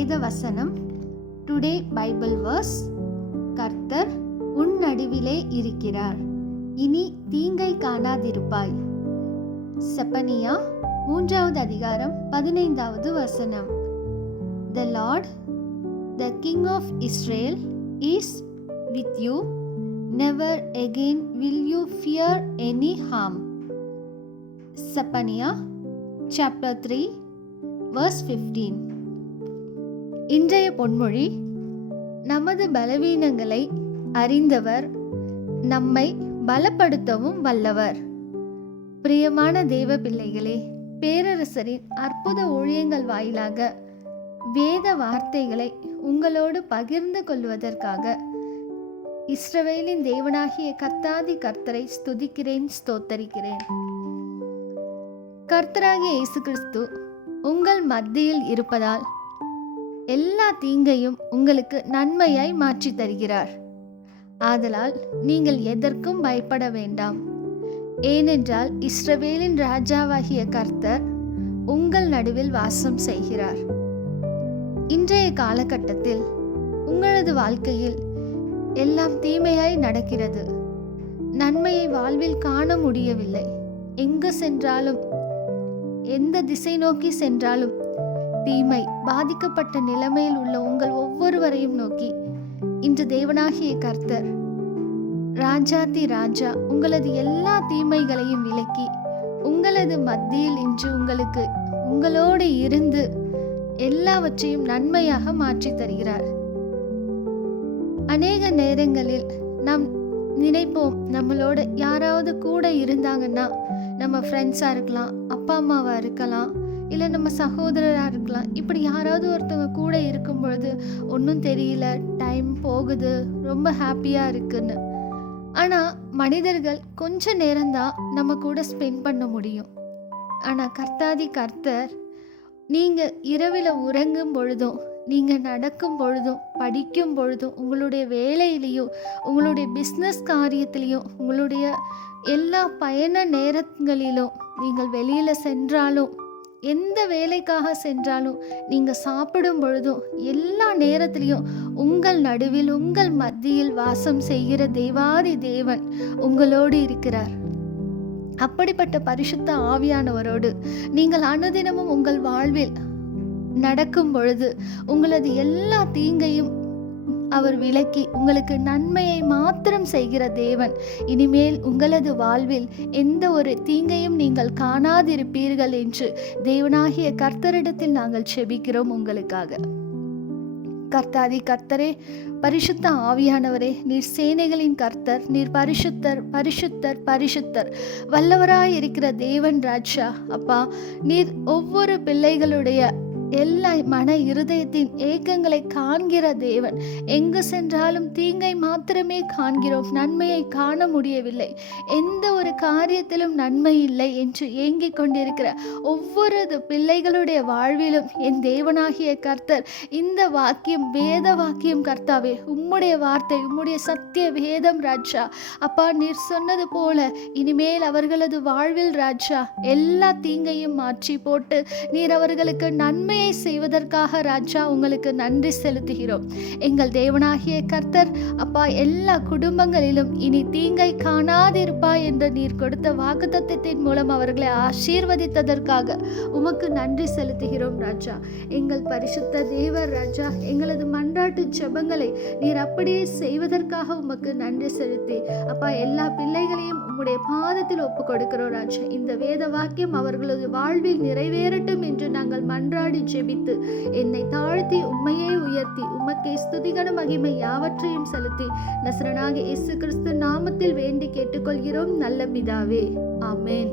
வேத வசனம். Today Bible verse. கர்த்தர் உன் நடுவிலே இருக்கிறார், இனி தீங்கை காணாதிருப்பாய். செப்பனியா 3வது அதிகாரம் 15வது வசனம். The Lord, the King of Israel, is with you. Never again will you fear any harm. Sepaniah chapter 3 verse 15. இன்றைய பொன்மொழி: நமது பலவீனங்களை அறிந்தவர் நம்மை பலப்படுத்தவும் வல்லவர். பிரியமான தேவ பிள்ளைகளே, பேரரசரின் அற்புத ஊழியங்கள் வாயிலாக வேத வார்த்தைகளை உங்களோடு பகிர்ந்து கொள்வதற்காக இஸ்ரவேலின் தேவனாகிய கர்த்தாதி கர்த்தரை ஸ்துதிக்கிறேன், ஸ்தோத்தரிக்கிறேன். கர்த்தராகிய இயேசு கிறிஸ்து உங்கள் மத்தியில் இருப்பதால் எல்லா தீங்கையும் உங்களுக்கு நன்மையாய் மாற்றி தருகிறார். ஆதலால் நீங்கள் எதற்கும் பயப்பட வேண்டாம். ஏனென்றால் இஸ்ரவேலின் ராஜாவாகிய கர்த்தர் உங்கள் நடுவில் வாசம் செய்கிறார். இன்றைய காலகட்டத்தில் உங்களது வாழ்க்கையில் எல்லாம் தீமையாய் நடக்கிறது. நன்மையை வாழ்வில் காண முடியவில்லை. எங்கு சென்றாலும், எந்த திசை நோக்கி சென்றாலும் தீமை. பாதிக்கப்பட்ட நிலைமையில் உள்ள உங்கள் ஒவ்வொருவரையும் நோக்கி இன்று தேவனாகிய கர்த்தர், ராஜாதி ராஜா, உங்களது எல்லா தீமைகளையும் விலக்கி உங்களது மத்தியில் இன்று உங்களோடு இருந்து எல்லாவற்றையும் நன்மையாக மாற்றி தருகிறார். அநேக நேரங்களில் நாம் நினைப்போம், நம்மளோட யாராவது கூட இருந்தாங்கன்னா, நம்ம ஃப்ரெண்ட்ஸாக இருக்கலாம், அப்பா அம்மாவாக இருக்கலாம், இல்லை நம்ம சகோதரராக இருக்கலாம். இப்படி யாராவது ஒருத்தவங்க கூட இருக்கும் பொழுது ஒன்றும் தெரியல, டைம் போகுது, ரொம்ப ஹாப்பியாக இருக்குன்னு. ஆனால் மனிதர்கள் கொஞ்ச நேரம்தான் நம்ம கூட ஸ்பெண்ட் பண்ண முடியும். ஆனால் கர்த்தாதி கர்த்தர், நீங்கள் இரவில் உறங்கும் பொழுதும், நீங்கள் நடக்கும் பொழுதும், படிக்கும் பொழுதும், உங்களுடைய வேலையிலையும், உங்களுடைய பிஸ்னஸ் காரியத்திலையும், உங்களுடைய எல்லா பயண நேரங்களிலும், நீங்கள் வெளியில் சென்றாலும், எந்த வேலைக்காக சென்றாலும், நீங்கள் சாப்பிடும் பொழுதும், எல்லா நேரத்திலையும் உங்கள் நடுவில், உங்கள் மத்தியில் வாசம் செய்கிற தேவாதி தேவன் உங்களோடு இருக்கிறார். அப்படிப்பட்ட பரிசுத்த ஆவியானவரோடு நீங்கள் அனுதினமும் உங்கள் வாழ்வில் நடக்கும் பொழுது உங்களது எல்லா தீங்கையும் அவர் விலக்கி உங்களுக்கு நன்மையை மாத்திரம் செய்கிற தேவன். இனிமேல் உங்களது வாழ்வில் எந்த ஒரு தீங்கையும் நீங்கள் காணாதிருப்பீர்கள் என்று தேவனாகிய கர்த்தரிடத்தில் நாங்கள் செபிக்கிறோம் உங்களுக்காக. கர்த்தாதி கர்த்தரே, பரிசுத்த ஆவியானவரே, நீர் சேனைகளின் கர்த்தர், நீர் பரிசுத்தர், பரிசுத்தர், பரிசுத்தர், வல்லவராய் இருக்கிற தேவன் ராஜா. அப்பா, நீர் ஒவ்வொரு பிள்ளைகளுடைய எல்லா மன இருதயத்தின் ஏக்கங்களை காண்கிற தேவன். எங்கு சென்றாலும் தீங்கை மாத்திரமே காண்கிறோம், நன்மையை காண முடியவில்லை, எந்த ஒரு காரியத்திலும் நன்மை இல்லை என்று ஏங்கிக் கொண்டிருக்கிற ஒவ்வொரு பிள்ளைகளுடைய வாழ்விலும் என் தேவனாகிய கர்த்தர் இந்த வாக்கியம், வேத வாக்கியம் கர்த்தாவே, உம்முடைய வார்த்தை, உம்முடைய சத்திய வேதம் ராஜா. அப்பா, நீர் சொன்னது போல இனிமேல் அவர்களது வாழ்வில் ராஜா எல்லா தீங்கையும் மாற்றி போட்டு நீர் அவர்களுக்கு நன்மை செய்வதற்காக ராஜா உங்களுக்கு நன்றி செலுத்துகிறோம். எங்கள் தேவனாகிய கர்த்தர் அப்பா, எல்லா குடும்பங்களிலும் இனி தீங்கை காணாதிருப்பாய் என்று நீர் கொடுத்த வாக்குத்தத்தத்தின் மூலம் அவர்களை ஆசீர்வதித்ததற்காக உமக்கு நன்றி செலுத்துகிறோம் ராஜா. எங்கள் பரிசுத்த தேவர் ராஜா, எங்களது மன்றாட்டு ஜெபங்களை நீர் அப்படியே செய்வதற்காக உமக்கு நன்றி செலுத்தி அப்பா, எல்லா பிள்ளைகளையும் உம்முடைய பாதத்தில் ஒப்பு கொடுக்கிறோம் ராஜா. இந்த வேத வாக்கியம் அவர்களது வாழ்வில் நிறைவேறட்டும் என்று நாங்கள் மன்றாடி ஜெபித்து, என்னை தாழ்த்தி உம்மையே உயர்த்தி உமக்கே ஸ்துதிகன மகிமை யாவற்றையும் செலுத்தி நசரனாகிய இயேசு கிறிஸ்து நாமத்தில் வேண்டி கேட்டுக்கொள்கிறோம் நல்ல பிதாவே. ஆமென்.